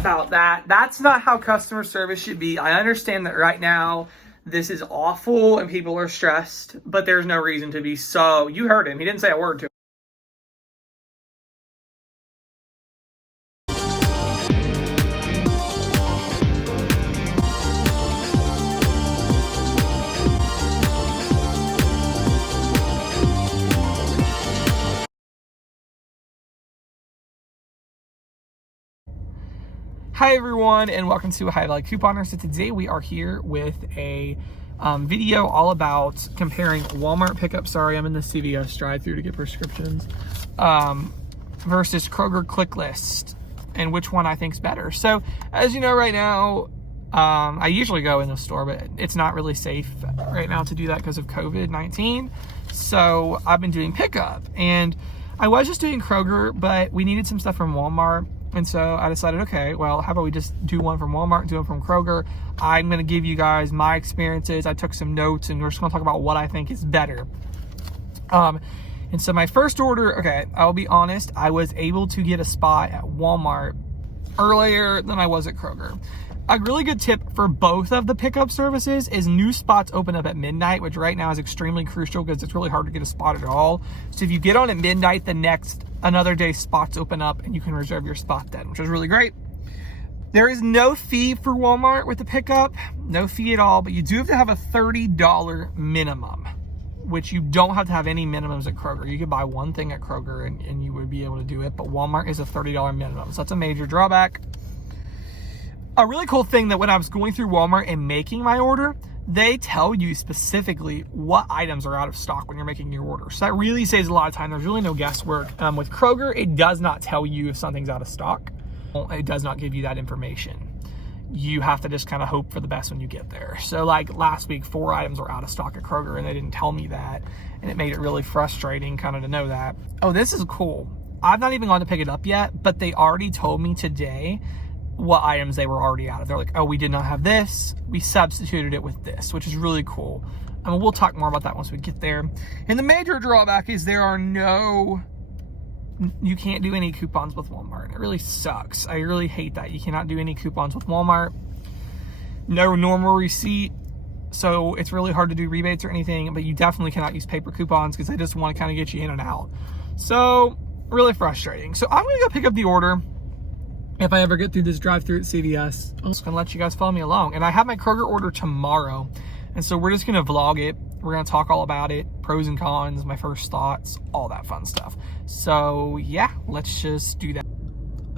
about that. That's not how customer service should be. I understand that right now this is awful and people are stressed, but there's no reason to be so. You heard him. He didn't say a word to him. Hi everyone, and welcome to High Value Couponer. So today we are here with a video all about comparing Walmart pickup, sorry I'm in the CVS drive-thru to get prescriptions, versus Kroger Clicklist, and which one I think is better. So as you know right now, I usually go in the store, but it's not really safe right now to do that because of COVID-19. So I've been doing pickup, and I was just doing Kroger, but we needed some stuff from Walmart. And so I decided, okay, well, how about we just do one from Walmart, do one from Kroger. I'm going to give you guys my experiences. I took some notes, and we're just going to talk about what I think is better. And so my first order, okay, I'll be honest, I was able to get a spot at Walmart earlier than I was at Kroger. A really good tip for both of the pickup services is new spots open up at midnight, which right now is extremely crucial because it's really hard to get a spot at all. So if you get on at midnight, another day spots open up and you can reserve your spot then, which is really great. There is no fee for Walmart with the pickup, no fee at all, but you do have to have a $30 minimum, which you don't have to have any minimums at Kroger. You could buy one thing at Kroger and you would be able to do it, but Walmart is a $30 minimum, so that's a major drawback. A really cool thing that when I was going through Walmart and making my order, they tell you specifically what items are out of stock when you're making your order. So that really saves a lot of time. There's really no guesswork. With Kroger, it does not tell you if something's out of stock. It does not give you that information. You have to just kind of hope for the best when you get there. So like last week, 4 items were out of stock at Kroger and they didn't tell me that. And it made it really frustrating kind of to know that. Oh, this is cool. I've not even gone to pick it up yet, but they already told me today what items they were already out of. They're like, oh, we did not have this. We substituted it with this, which is really cool. We'll talk more about that once we get there. And the major drawback is you can't do any coupons with Walmart. It really sucks. I really hate that. You cannot do any coupons with Walmart. No normal receipt. So it's really hard to do rebates or anything, but you definitely cannot use paper coupons because they just want to kind of get you in and out. So really frustrating. So I'm going to go pick up the order. If I ever get through this drive-thru at CVS, I'm just gonna let you guys follow me along. And I have my Kroger order tomorrow. And so we're just gonna vlog it. We're gonna talk all about it, pros and cons, my first thoughts, all that fun stuff. So yeah, let's just do that.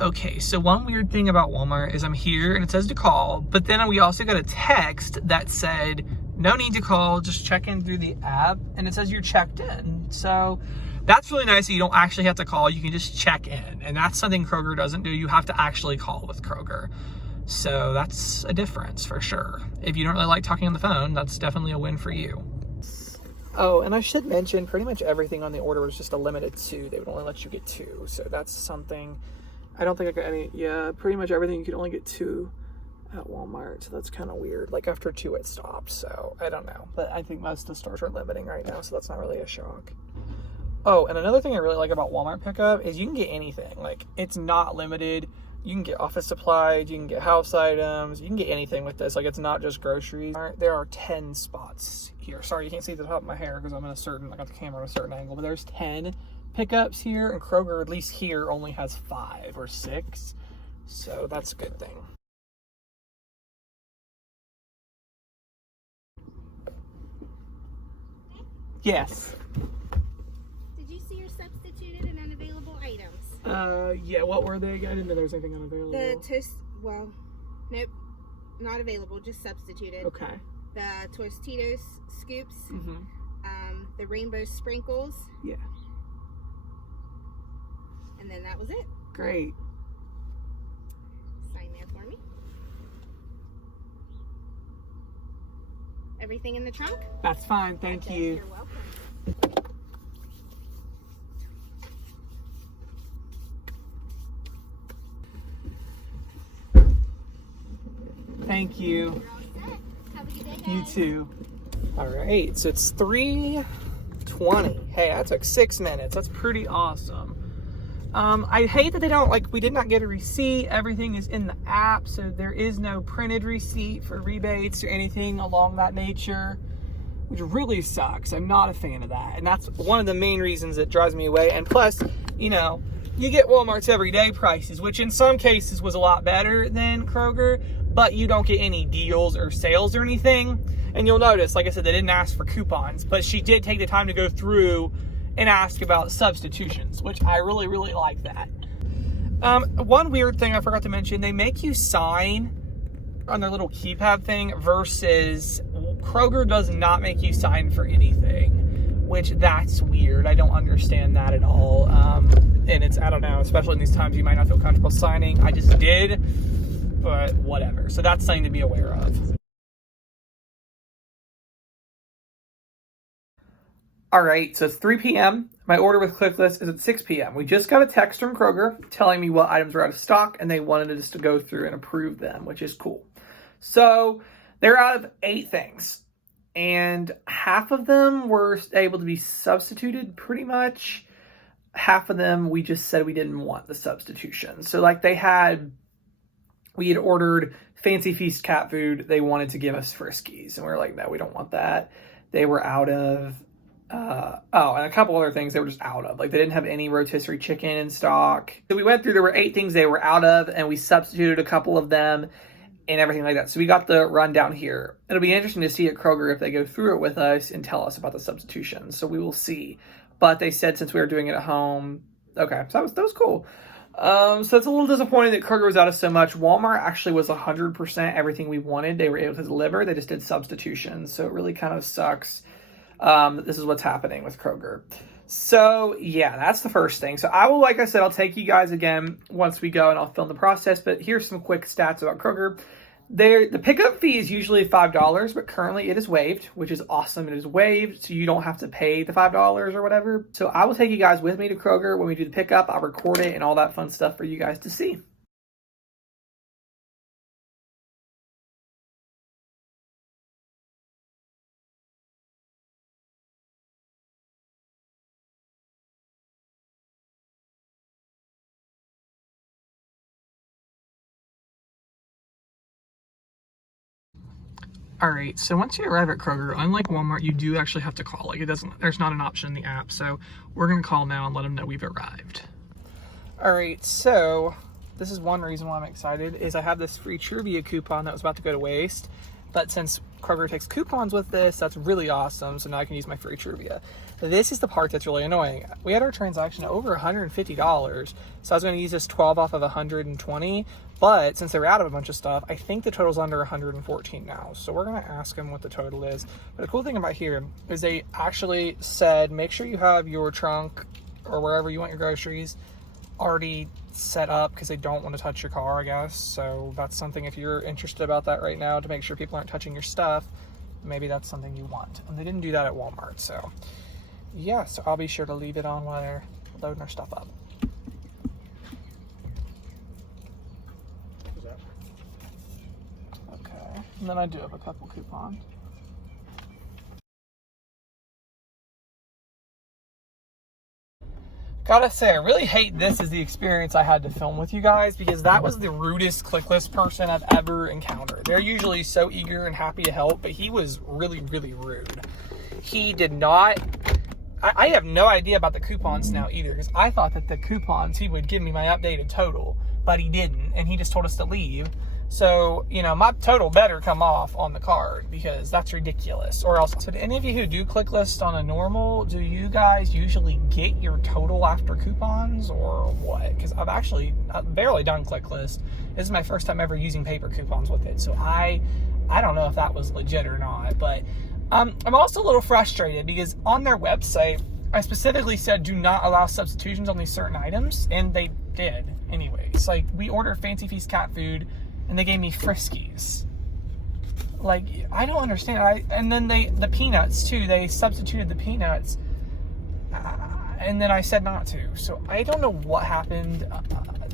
Okay, so one weird thing about Walmart is I'm here and it says to call, but then we also got a text that said, no need to call, just check in through the app, and it says you're checked in. So that's really nice that you don't actually have to call. You can just check in. And that's something Kroger doesn't do. You have to actually call with Kroger. So that's a difference for sure. If you don't really like talking on the phone, that's definitely a win for you. Oh, and I should mention pretty much everything on the order was just a limited 2. They would only let you get 2. So that's something, I don't think I got any, yeah, pretty much everything you could only get 2 at Walmart. So that's kind of weird. Like after 2 it stopped. So I don't know. But I think most of the stores are limiting right now. So that's not really a shock. Oh, and another thing I really like about Walmart pickup is you can get anything. Like, it's not limited. You can get office supplies, you can get house items, you can get anything with this. Like, it's not just groceries. There are 10 spots here. Sorry, you can't see the top of my hair because I'm in I got the camera at a certain angle, but there's 10 pickups here, and Kroger, at least here, only has 5 or 6. So that's a good thing. Yes. Yeah, what were they? I didn't know there was anything unavailable. The toast, well, nope, not available, just substituted. Okay. The Tostitos scoops, the rainbow sprinkles. Yeah. And then that was it. Great. Sign there for me. Everything in the trunk? That's fine, thank you. You're welcome. Thank you. Have a good day, guys. You too. All right, so it's 3:20. Hey, that took 6 minutes. That's pretty awesome. I hate that they don't, we did not get a receipt. Everything is in the app, so there is no printed receipt for rebates or anything along that nature, which really sucks. I'm not a fan of that. And that's one of the main reasons that drives me away. And plus, you know, you get Walmart's everyday prices, which in some cases was a lot better than Kroger, but you don't get any deals or sales or anything. And you'll notice, like I said, they didn't ask for coupons, but she did take the time to go through and ask about substitutions, which I really, really like that. One weird thing I forgot to mention, they make you sign on their little keypad thing versus Kroger does not make you sign for anything, which that's weird. I don't understand that at all. And it's, I don't know, especially in these times you might not feel comfortable signing. I just did, but whatever. So that's something to be aware of. All right, so it's 3 p.m. My order with Clicklist is at 6 p.m. We just got a text from Kroger telling me what items were out of stock, and they wanted us to go through and approve them, which is cool. So they're out of 8 things, and half of them were able to be substituted pretty much. Half of them, we just said we didn't want the substitution. So like we had ordered Fancy Feast cat food. They wanted to give us Friskies, and we were like, no, we don't want that. They were out of... and a couple other things they were just out of. Like, they didn't have any rotisserie chicken in stock. So we went through, there were 8 things they were out of, and we substituted a couple of them and everything like that. So we got the rundown here. It'll be interesting to see at Kroger if they go through it with us and tell us about the substitutions. So we will see. But they said since we were doing it at home, okay, so that was cool. So it's a little disappointing that Kroger was out of so much. Walmart actually was 100% everything we wanted. They were able to deliver. They just did substitutions. So it really kind of sucks. This is what's happening with Kroger. So yeah, that's the first thing. So I will, like I said, I'll take you guys again once we go and I'll film the process, but here's some quick stats about Kroger. The pickup fee is usually $5, but currently it is waived, which is awesome. It is waived, so you don't have to pay the $5 or whatever. So I will take you guys with me to Kroger when we do the pickup. I'll record it and all that fun stuff for you guys to see. All right, so once you arrive at Kroger, unlike Walmart, you do actually have to call. Like, there's not an option in the app, so we're gonna call now and let them know we've arrived. All right, so this is one reason why I'm excited, is I have this free trivia coupon that was about to go to waste, but since Kroger takes coupons with this, that's really awesome, so now I can use my free trivia. This is the part that's really annoying. We had our transaction at over $150, so I was gonna use this 12 off of 120, but since they were out of a bunch of stuff, I think the total's under 114 now. So we're gonna ask them what the total is. But the cool thing about here is they actually said, make sure you have your trunk or wherever you want your groceries already set up, because they don't want to touch your car, I guess. So that's something, if you're interested about that right now, to make sure people aren't touching your stuff, maybe that's something you want. And they didn't do that at Walmart, so yeah, so I'll be sure to leave it on while they're loading our stuff up. Okay, and then I do have a couple coupons. Gotta say, I really hate this as the experience I had to film with you guys, because that was the rudest Clicklist person I've ever encountered. They're usually so eager and happy to help, but he was really, really rude. He did not... I have no idea about the coupons now either, because I thought that the coupons, he would give me my updated total, but he didn't, and he just told us to leave. So, you know, my total better come off on the card, because that's ridiculous. Or else, so to any of you who do Clicklist on a normal, do you guys usually get your total after coupons, or what? Because I've barely done Clicklist. This is my first time ever using paper coupons with it, so I don't know if that was legit or not, but I'm also a little frustrated because on their website, I specifically said do not allow substitutions on these certain items, and they did anyways. Like, we ordered Fancy Feast cat food, and they gave me Friskies. Like, I don't understand. And then the peanuts too, they substituted the peanuts, and then I said not to. So I don't know what happened.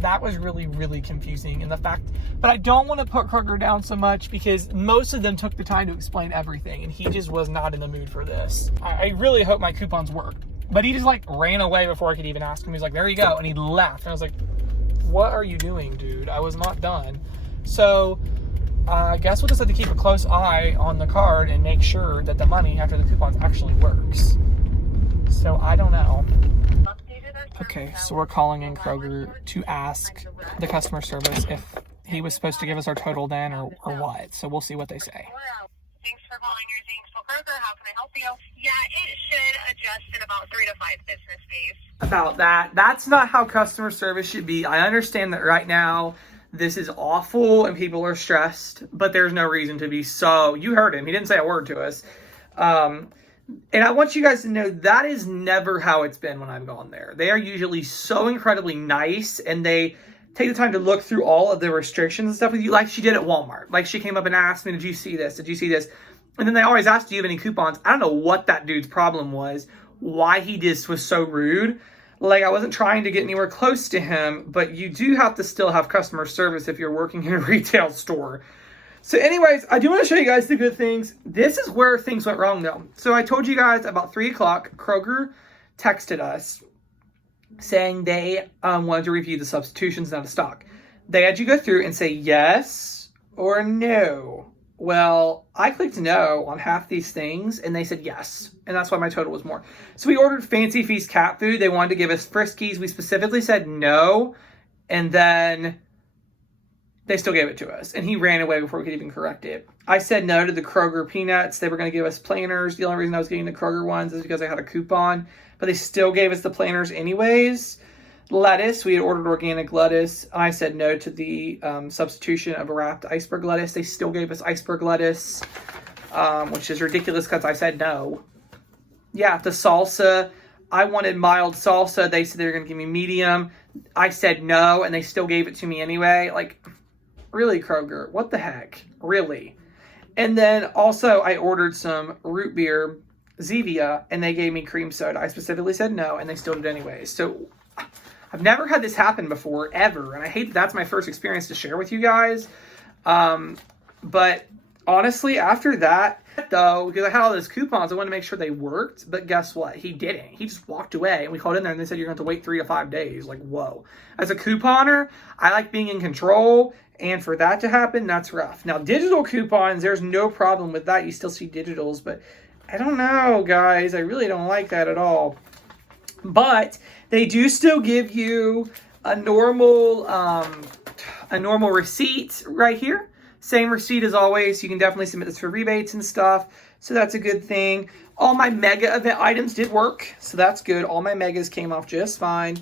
That was really, really confusing. And but I don't want to put Kroger down so much, because most of them took the time to explain everything, and he just was not in the mood for this. I really hope my coupons worked. But he just like ran away before I could even ask him. He's like, there you go. And he left. And I was like, what are you doing, dude? I was not done. So I guess we'll just have to keep a close eye on the card and make sure that the money after the coupons actually works. So I don't know. Okay, so we're calling in Kroger to ask the customer service if he was supposed to give us our total then or what. So we'll see what they say. Thanks for calling your Zanesville Kroger. How can I help you? Yeah, it should adjust in about 3 to 5 business days. About that, that's not how customer service should be. I understand that right now this is awful and people are stressed, but there's no reason to be so. You heard him. He didn't say a word to us. And I want you guys to know that is never how it's been when I've gone there. They are usually so incredibly nice, and they take the time to look through all of the restrictions and stuff with you, like she did at Walmart. Like she came up and asked me, did you see this? Did you see this? And then they always asked, do you have any coupons? I don't know what that dude's problem was, why he just was so rude. Like, I wasn't trying to get anywhere close to him, but you do have to still have customer service if you're working in a retail store. So anyways, I do want to show you guys the good things. This is where things went wrong, though. So I told you guys about 3 o'clock, Kroger texted us saying they wanted to review the substitutions out of stock. They had you go through and say yes or no. Well, I clicked no on half these things, and they said yes, and that's why my total was more. So we ordered Fancy Feast cat food. They wanted to give us Friskies. We specifically said no, and then they still gave it to us, and he ran away before we could even correct it. I said no to the Kroger peanuts. They were going to give us planters. The only reason I was getting the Kroger ones is because I had a coupon, but they still gave us the planters anyways. Lettuce, we had ordered organic lettuce. I said no to the substitution of a wrapped iceberg lettuce. They still gave us iceberg lettuce, which is ridiculous because I said no. Yeah, the salsa, I wanted mild salsa. They said they were going to give me medium. I said no, and they still gave it to me anyway. Like, really, Kroger? What the heck? Really? And then also I ordered some root beer, Zevia, and they gave me cream soda. I specifically said no, and they still did anyway. So I've never had this happen before, ever, and I hate that that's my first experience to share with you guys. But honestly, after that, though, because I had all those coupons, I wanted to make sure they worked, but guess what? He didn't. He just walked away, and we called in there, and they said you're going to have to wait 3 to 5 days. Like, whoa. As a couponer, I like being in control, and for that to happen, that's rough. Now, digital coupons, there's no problem with that. You still see digitals, but I don't know, guys. I really don't like that at all. But they do still give you a normal receipt right here. Same receipt as always. You can definitely submit this for rebates and stuff. So that's a good thing. All my mega event items did work. So that's good. All my megas came off just fine.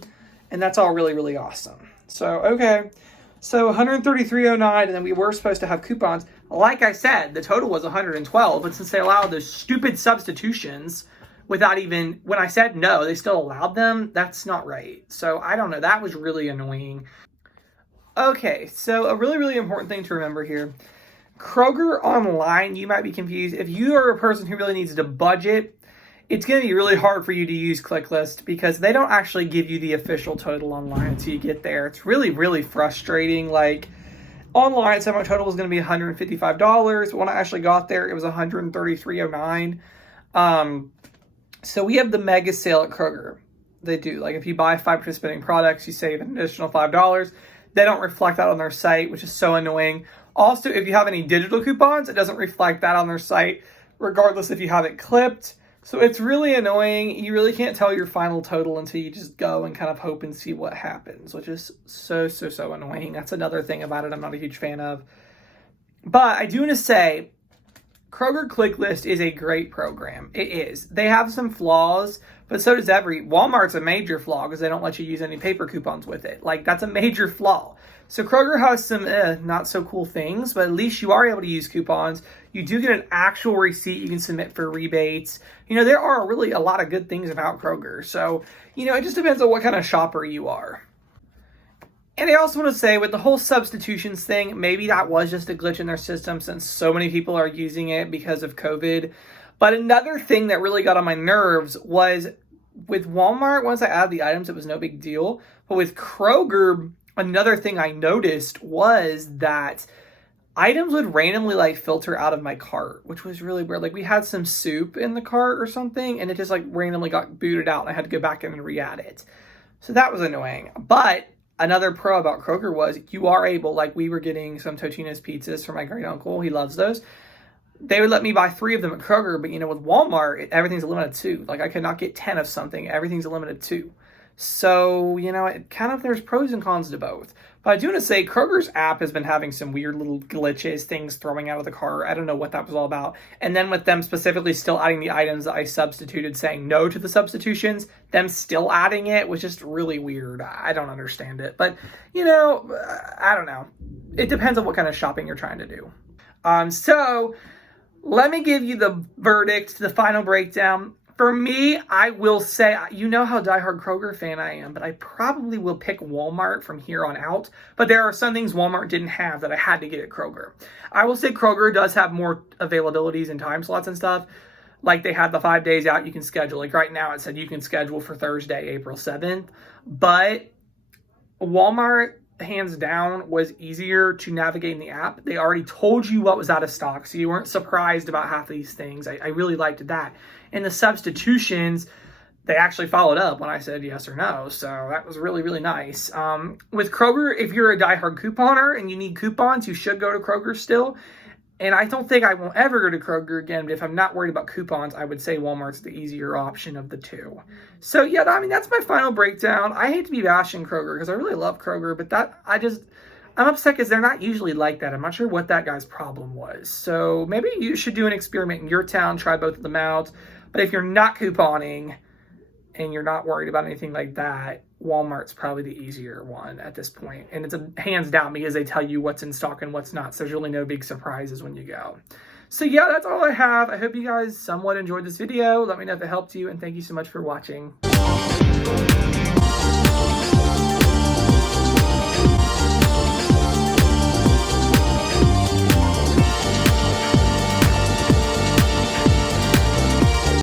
And that's all really, really awesome. So, okay. So $133.09, and then we were supposed to have coupons. Like I said, the total was $112, but since they allowed those stupid substitutions without even, when I said no, they still allowed them, that's not right. So I don't know, that was really annoying. Okay, so a really, really important thing to remember here. Kroger online, you might be confused. If you are a person who really needs to budget, it's going to be really hard for you to use Clicklist because they don't actually give you the official total online until you get there. It's really, really frustrating. Like, online, so my total was going to be $155, but when I actually got there, it was $133.09. So we have the mega sale at Kroger. They do. Like, if you buy 5 participating products, you save an additional $5. They don't reflect that on their site, which is so annoying. Also, if you have any digital coupons, it doesn't reflect that on their site, regardless if you have it clipped. So it's really annoying. You really can't tell your final total until you just go and kind of hope and see what happens, which is so, so, so annoying. That's another thing about it I'm not a huge fan of. But I do want to say, Kroger Clicklist is a great program. It is. They have some flaws, but so does Walmart's a major flaw because they don't let you use any paper coupons with it. Like, that's a major flaw. So Kroger has some not so cool things, but at least you are able to use coupons. You do get an actual receipt you can submit for rebates. You know, there are really a lot of good things about Kroger. So, you know, it just depends on what kind of shopper you are. And I also want to say, with the whole substitutions thing, maybe that was just a glitch in their system since so many people are using it because of COVID. But another thing that really got on my nerves was with Walmart, once I added the items, it was no big deal. But with Kroger, another thing I noticed was that items would randomly like filter out of my cart, which was really weird. Like, we had some soup in the cart or something, and it just like randomly got booted out, and I had to go back in and re-add it. So that was annoying. But another pro about Kroger was you are able, like we were getting some Totino's pizzas for my great uncle. He loves those. They would let me buy 3 of them at Kroger, but with Walmart, everything's a limited 2. Like I could not get 10 of something. Everything's a limited 2. So, it kind of, there's pros and cons to both. But I do want to say Kroger's app has been having some weird little glitches, things throwing out of the cart. I don't know what that was all about. And then with them specifically still adding the items that I substituted, saying no to the substitutions, them still adding it was just really weird. I don't understand it. But, I don't know. It depends on what kind of shopping you're trying to do. So let me give you the verdict, the final breakdown. For me, I will say, you know how diehard Kroger fan I am, but I probably will pick Walmart from here on out. But there are some things Walmart didn't have that I had to get at Kroger. I will say Kroger does have more availabilities and time slots and stuff. Like they have the 5 days out you can schedule. Like right now it said you can schedule for Thursday, April 7th. But Walmart, hands down, was easier to navigate in the app. They already told you what was out of stock, so you weren't surprised about half of these things. I really liked that. And the substitutions, they actually followed up when I said yes or no, so that was really, really nice. With Kroger, if you're a diehard couponer and you need coupons, you should go to Kroger still. And I don't think I will ever go to Kroger again, but if I'm not worried about coupons, I would say Walmart's the easier option of the two. So yeah, that's my final breakdown. I hate to be bashing Kroger because I really love Kroger, but I'm upset because they're not usually like that. I'm not sure what that guy's problem was. So maybe you should do an experiment in your town, try both of them out. But if you're not couponing and you're not worried about anything like that, Walmart's probably the easier one at this point. And it's a hands down because they tell you what's in stock and what's not. So there's really no big surprises when you go. So yeah, that's all I have. I hope you guys somewhat enjoyed this video. Let me know if it helped you, and thank you so much for watching.